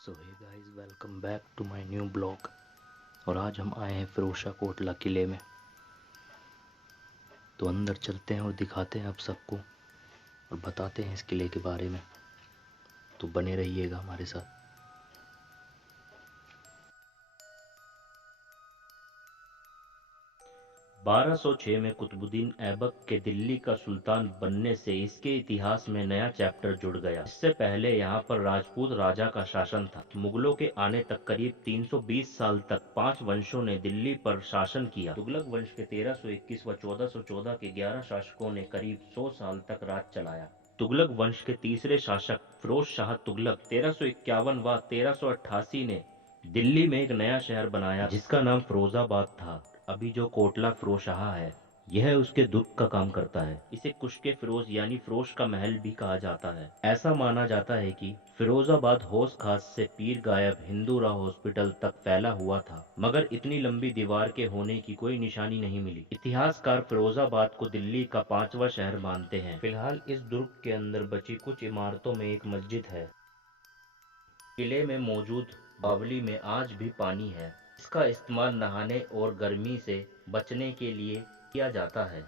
So hey guys, welcome back to my new blog. और आज हम आए हैं फिरोजा कोटला किले में। तो अंदर चलते हैं और दिखाते हैं आप सबको और बताते हैं इस किले के बारे में। तो बने रहिएगा हमारे साथ। 1206 में कुतुबुद्दीन ऐबक के दिल्ली का सुल्तान बनने से इसके इतिहास में नया चैप्टर जुड़ गया। इससे पहले यहाँ पर राजपूत राजा का शासन था। मुगलों के आने तक करीब 320 साल तक 5 वंशों ने दिल्ली पर शासन किया। तुगलक वंश के 1321 व 1414 के 11 शासकों ने करीब 100 साल तक राज चलाया। तुगलक वंश के तीसरे शासक फिरोज शाह तुगलक 1351 व 1388 ने दिल्ली में एक नया शहर बनाया जिसका नाम फिरोजाबाद था। अभी जो कोटला फिरोजशाह है, यह उसके दुर्ग का काम करता है। इसे कुश्के फिरोज यानी फिरोज का महल भी कहा जाता है। ऐसा माना जाता है कि फिरोजाबाद हौस खास से पीर गायब हिंदूरा हॉस्पिटल तक फैला हुआ था, मगर इतनी लंबी दीवार के होने की कोई निशानी नहीं मिली। इतिहासकार फिरोजाबाद को दिल्ली का 5वां शहर मानते हैं। फिलहाल इस दुर्ग के अंदर बची कुछ इमारतों में एक मस्जिद है। किले में मौजूद बावली में आज भी पानी है। इसका इस्तेमाल नहाने और गर्मी से बचने के लिए किया जाता है।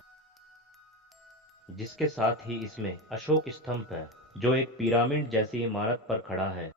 जिसके साथ ही इसमें अशोक स्तंभ है, जो एक पिरामिड जैसी इमारत पर खड़ा है।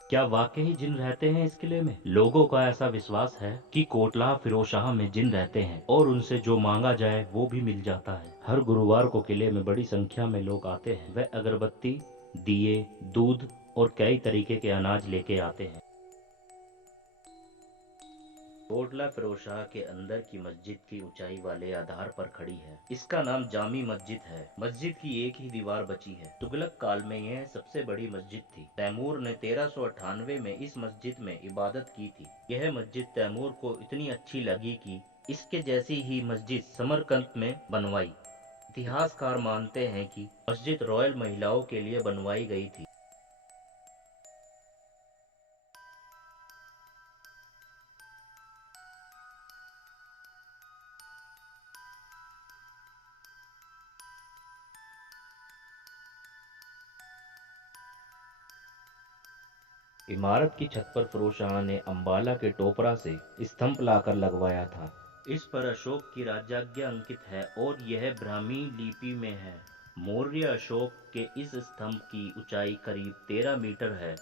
क्या वाकई जिन रहते हैं इस किले में? लोगों का ऐसा विश्वास है कि कोटला फिरोजशाह में जिन रहते हैं और उनसे जो मांगा जाए वो भी मिल जाता है। हर गुरुवार को किले में बड़ी संख्या में लोग आते हैं। वे अगरबत्ती, दिए, दूध और कई तरीके के अनाज लेके आते हैं। कोटला फिरोजशाह के अंदर की मस्जिद की ऊंचाई वाले आधार पर खड़ी है। इसका नाम जामी मस्जिद है। मस्जिद की एक ही दीवार बची है। तुगलक काल में यह सबसे बड़ी मस्जिद थी। तैमूर ने 1398 में इस मस्जिद में इबादत की थी। यह मस्जिद तैमूर को इतनी अच्छी लगी कि इसके जैसी ही मस्जिद समरकंद में बनवाई। इतिहासकार मानते हैं कि मस्जिद रॉयल महिलाओं के लिए बनवाई गई थी। इमारत की छत पर फिरोजशाह ने अंबाला के टोपरा से स्तंभ लाकर लगवाया था। इस पर अशोक की राजाज्ञा अंकित है और यह ब्राह्मी लिपि में है। मौर्य अशोक के इस स्तंभ की ऊंचाई करीब 13 मीटर है।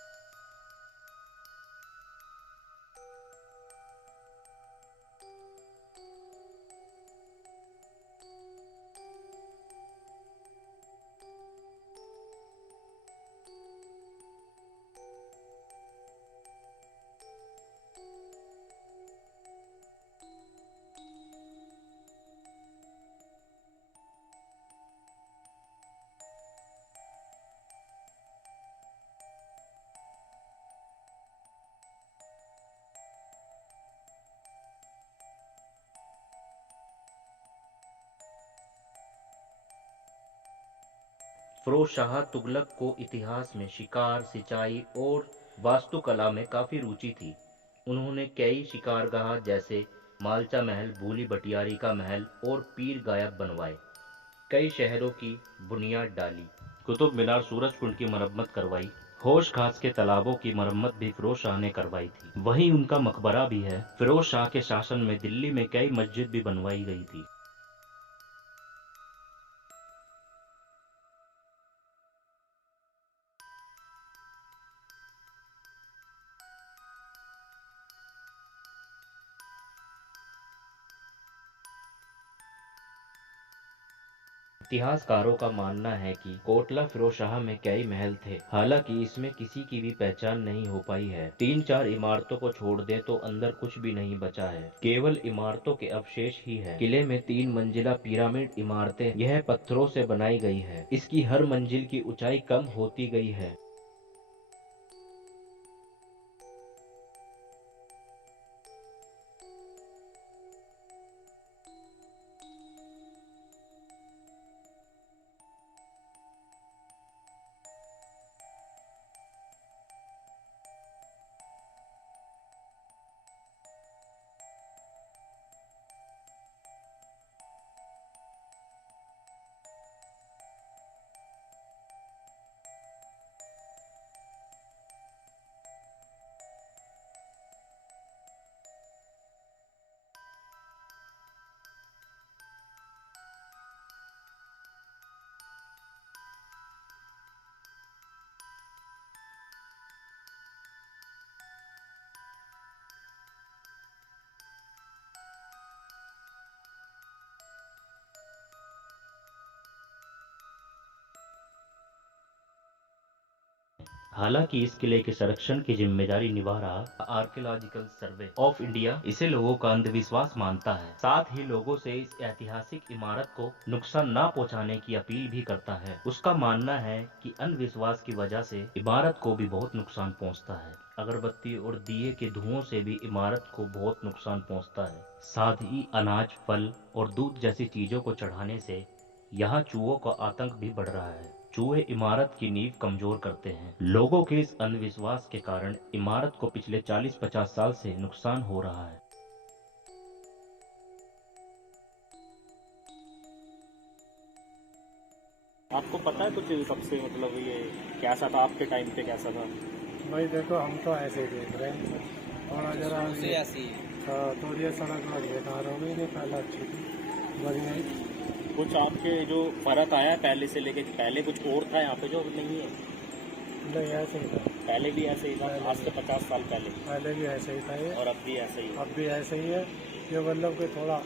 फिरोजशाह तुगलक को इतिहास में शिकार, सिंचाई और वास्तुकला में काफी रुचि थी। उन्होंने कई शिकारगाह जैसे मालचा महल, भूली भटियारी का महल और पीर गायब बनवाए। कई शहरों की बुनियाद डाली। कुतुब मीनार, सूरज कुंड की मरम्मत करवाई। होश खास के तालाबों की मरम्मत भी फिरोज शाह ने करवाई थी। वहीं उनका मकबरा भी है। फिरोज शाह के शासन में दिल्ली में कई मस्जिद भी बनवाई गई थी। इतिहासकारों का मानना है कि कोटला फिरोजशाह में कई महल थे, हालांकि इसमें किसी की भी पहचान नहीं हो पाई है। 3-4 इमारतों को छोड़ दें तो अंदर कुछ भी नहीं बचा है, केवल इमारतों के अवशेष ही है। किले में 3 मंजिला पिरामिड इमारतें यह पत्थरों से बनाई गई है। इसकी हर मंजिल की ऊंचाई कम होती गई है। हालांकि इस किले के संरक्षण की जिम्मेदारी निभा रहा आर्कियोलॉजिकल सर्वे ऑफ इंडिया इसे लोगों का अंधविश्वास मानता है। साथ ही लोगों से इस ऐतिहासिक इमारत को नुकसान न पहुंचाने की अपील भी करता है। उसका मानना है कि अंधविश्वास की वजह से इमारत को भी बहुत नुकसान पहुंचता है। अगरबत्ती और दिए के धुओं से भी इमारत को बहुत नुकसान पहुंचता है। साथ ही अनाज, फल और दूध जैसी चीजों को चढ़ाने से यहाँ चूहों का आतंक भी बढ़ रहा है। चूहे इमारत की नींव कमजोर करते हैं। लोगों के इस अंधविश्वास के कारण इमारत को पिछले 40-50 साल से नुकसान हो रहा है। आपको पता है कुछ सबसे मतलब ये कैसा था आपके टाइम पे, कैसा था? भाई देखो, हम तो ऐसे ही देख रहे हैं। थोड़ा जरा ऐसी थोड़ी सड़क वड़क बेकार हो गई, नहीं पहले अच्छी थी, बढ़िया ही। कुछ आपके जो फर्क आया पहले से लेके, पहले कुछ और था यहाँ पे जो नहीं है? नहीं, ऐसे ही था। पहले भी ऐसे ही था, आज से 50 साल पहले भी ऐसे ही था ये, और अब भी ऐसे ही है। अब भी ऐसे ही है। ये मतलब कि थोड़ा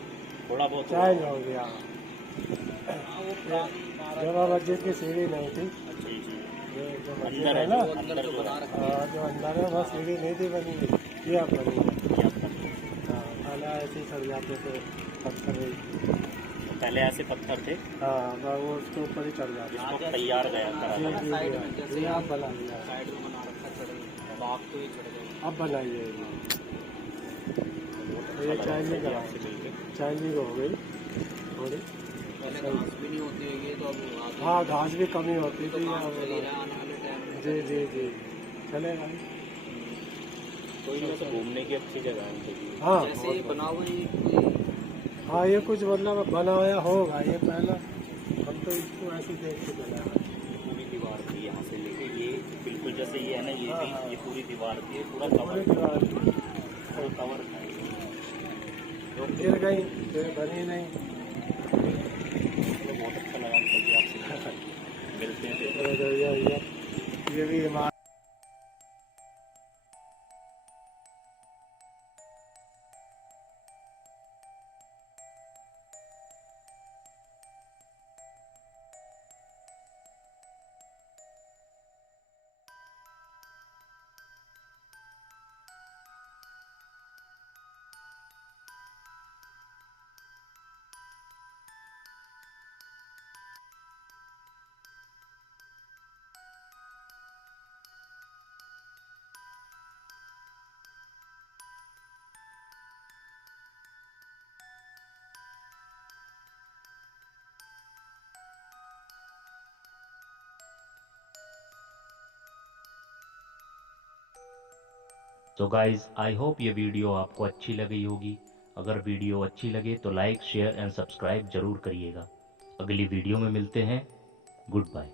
बहुत चेंज हो गया। जमा मस्जिद की सीढ़ी नहीं थी, जी जी। जो मस्जिद अंदर है है ना, अंदर जो बना रखा हाँ, जो अंदर है, बस सीढ़ी नहीं थी बनी हुई, ये अब बनी है। हाँ, पहले ऐसे ही चढ़ जाते थे पत्थर ही। पहले ऐसे पत्थर थे हाँ, बस वो उसके ऊपर ही चढ़ जाते थे। जिसको तैयार गया करा था। ये आप बना लिया, साइड में बना रखा चढ़, आप तो ही चढ़ गए। अब बनाइए। ये चाइनीज करा, चाइनीज हो गई थोड़ी। पहले घास भी नहीं होती है तो अब हाँ, घास भी कमी होती थी। तो जी जी जी, चलेगा। कोई ना, तो घूमने की अच्छी जगह है। हाँ, जैसे ये बना हुआ हाँ, ये कुछ मतलब बनाया होगा ये पहला। हम तो इसको ऐसे देख के बनाया। पूरी दीवार थी यहाँ से लेके, ये बिल्कुल जैसे ये है ना, ये भी ये पूरी दीवार थी, पूरा पूरी कवर दीवार पूरा कवर था। गिर गई, फिर बनी नहीं। तो बहुत अच्छा लगा मुझे आपसे मिलते हैं। ये भी इमारत तो गाइज, आई होप ये वीडियो आपको अच्छी लगी होगी। अगर वीडियो अच्छी लगे तो लाइक, शेयर एंड सब्सक्राइब जरूर करिएगा। अगली वीडियो में मिलते हैं। Good bye.